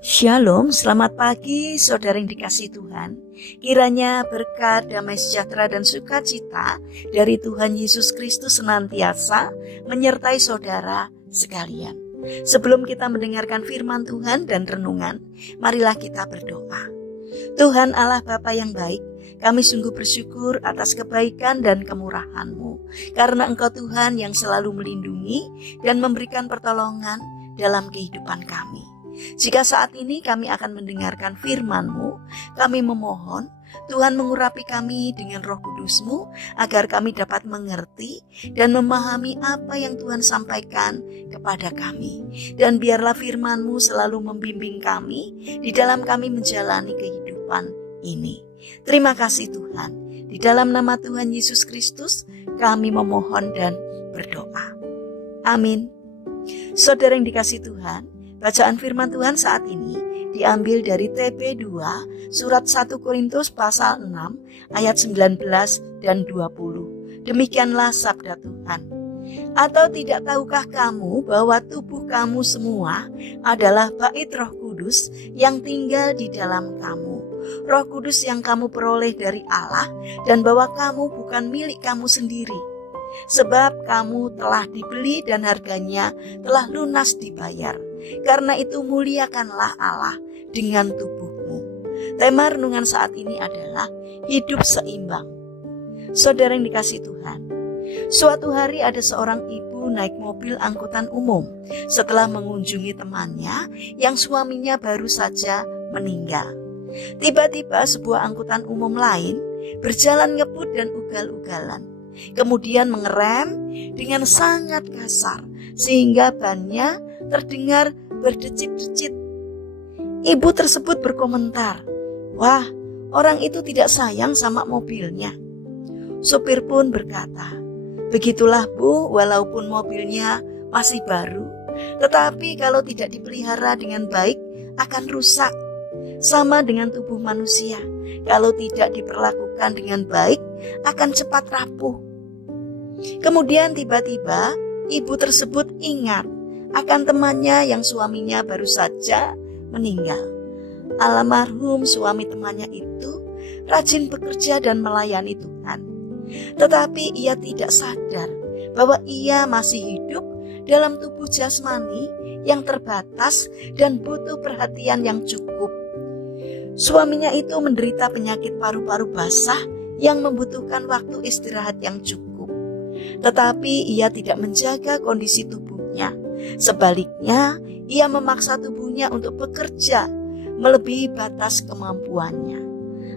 Shalom, selamat pagi saudara yang dikasihi Tuhan. Kiranya berkat, damai sejahtera dan sukacita dari Tuhan Yesus Kristus senantiasa menyertai saudara sekalian. Sebelum kita mendengarkan firman Tuhan dan renungan, marilah kita berdoa. Tuhan Allah Bapa yang baik, kami sungguh bersyukur atas kebaikan dan kemurahan-Mu, karena Engkau Tuhan yang selalu melindungi dan memberikan pertolongan dalam kehidupan kami. Jika saat ini kami akan mendengarkan firman-Mu, kami memohon Tuhan mengurapi kami dengan Roh Kudus-Mu agar kami dapat mengerti dan memahami apa yang Tuhan sampaikan kepada kami. Dan biarlah firman-Mu selalu membimbing kami di dalam kami menjalani kehidupan ini. Terima kasih Tuhan. Di dalam nama Tuhan Yesus Kristus kami memohon dan berdoa. Amin. Saudara yang dikasihi Tuhan, bacaan firman Tuhan saat ini diambil dari TP2 surat 1 Korintus pasal 6 ayat 19 dan 20. Demikianlah sabda Tuhan. Atau tidak tahukah kamu bahwa tubuh kamu semua adalah bait Roh Kudus yang tinggal di dalam kamu, Roh Kudus yang kamu peroleh dari Allah, dan bahwa kamu bukan milik kamu sendiri, sebab kamu telah dibeli dan harganya telah lunas dibayar. Karena itu muliakanlah Allah dengan tubuhmu. Tema renungan saat ini adalah hidup seimbang. Saudara yang dikasihi Tuhan, suatu hari ada seorang ibu naik mobil angkutan umum setelah mengunjungi temannya yang suaminya baru saja meninggal. Tiba-tiba sebuah angkutan umum lain berjalan ngebut dan ugal-ugalan, kemudian mengerem dengan sangat kasar sehingga bannya terdengar berdecit-decit. Ibu tersebut berkomentar, "Wah, orang itu tidak sayang sama mobilnya." Sopir pun berkata, "Begitulah Bu, walaupun mobilnya masih baru, tetapi kalau tidak dipelihara dengan baik akan rusak. Sama dengan tubuh manusia, kalau tidak diperlakukan dengan baik akan cepat rapuh." Kemudian tiba-tiba ibu tersebut ingat akan temannya yang suaminya baru saja meninggal. Almarhum suami temannya itu rajin bekerja dan melayani Tuhan. Tetapi ia tidak sadar bahwa ia masih hidup dalam tubuh jasmani yang terbatas dan butuh perhatian yang cukup. Suaminya itu menderita penyakit paru-paru basah yang membutuhkan waktu istirahat yang cukup. Tetapi ia tidak menjaga kondisi tubuhnya. Sebaliknya, ia memaksa tubuhnya untuk bekerja melebihi batas kemampuannya.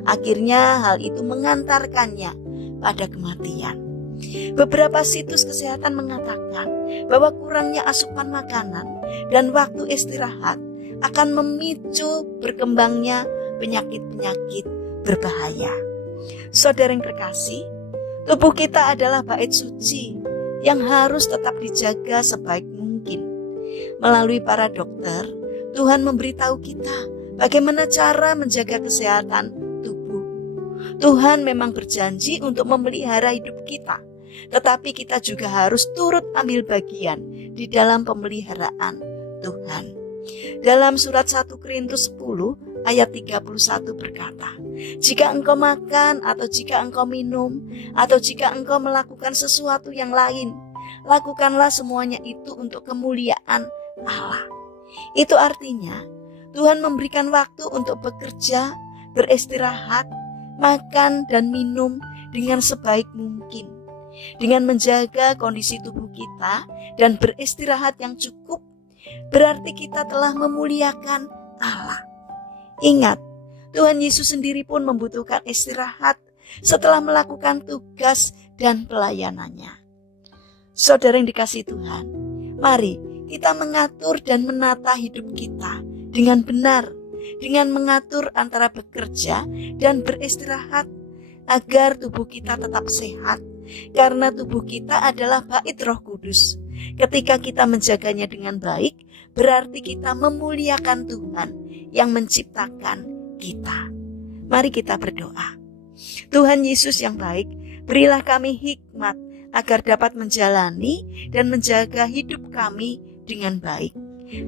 Akhirnya hal itu mengantarkannya pada kematian. Beberapa situs kesehatan mengatakan bahwa kurangnya asupan makanan dan waktu istirahat akan memicu berkembangnya penyakit-penyakit berbahaya. Saudara yang terkasih, tubuh kita adalah bait suci yang harus tetap dijaga sebaik mungkin. Melalui para dokter, Tuhan memberitahu kita bagaimana cara menjaga kesehatan tubuh. Tuhan memang berjanji untuk memelihara hidup kita, tetapi kita juga harus turut ambil bagian di dalam pemeliharaan Tuhan. Dalam surat 1 Korintus 10 ayat 31 berkata, "Jika engkau makan atau jika engkau minum atau jika engkau melakukan sesuatu yang lain, lakukanlah semuanya itu untuk kemuliaan Allah." Itu artinya Tuhan memberikan waktu untuk bekerja, beristirahat, makan dan minum dengan sebaik mungkin. Dengan menjaga kondisi tubuh kita dan beristirahat yang cukup, berarti kita telah memuliakan Allah. Ingat, Tuhan Yesus sendiri pun membutuhkan istirahat setelah melakukan tugas dan pelayanannya. Saudara yang dikasihi Tuhan, mari kita mengatur dan menata hidup kita dengan benar, dengan mengatur antara bekerja dan beristirahat agar tubuh kita tetap sehat, karena tubuh kita adalah bait Roh Kudus. Ketika kita menjaganya dengan baik, berarti kita memuliakan Tuhan yang menciptakan kita. Mari kita berdoa. Tuhan Yesus yang baik, berilah kami hikmat agar dapat menjalani dan menjaga hidup kami dengan baik.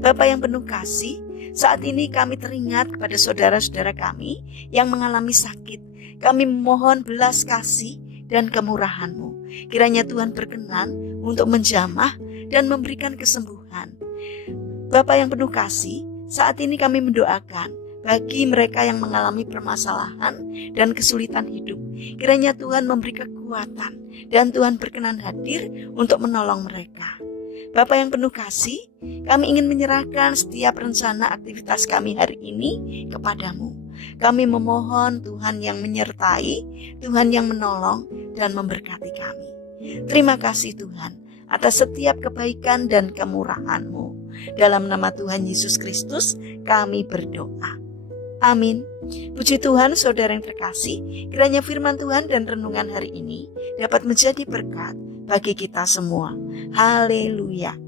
Bapa yang penuh kasih, Saat ini kami teringat kepada saudara-saudara kami yang mengalami sakit. Kami memohon belas kasih dan kemurahan-Mu. Kiranya Tuhan berkenan untuk menjamah dan memberikan kesembuhan. Bapa yang penuh kasih, saat ini kami mendoakan bagi mereka yang mengalami permasalahan dan kesulitan hidup. Kiranya Tuhan memberi kekuatan dan Tuhan berkenan hadir untuk menolong mereka. Bapa yang penuh kasih, kami ingin menyerahkan setiap rencana aktivitas kami hari ini kepadamu. Kami memohon Tuhan yang menyertai, Tuhan yang menolong dan memberkati kami. Terima kasih Tuhan atas setiap kebaikan dan kemurahan-Mu. Dalam nama Tuhan Yesus Kristus kami berdoa. Amin. Puji Tuhan, saudara yang terkasih, kiranya firman Tuhan dan renungan hari ini dapat menjadi berkat bagi kita semua. Haleluya.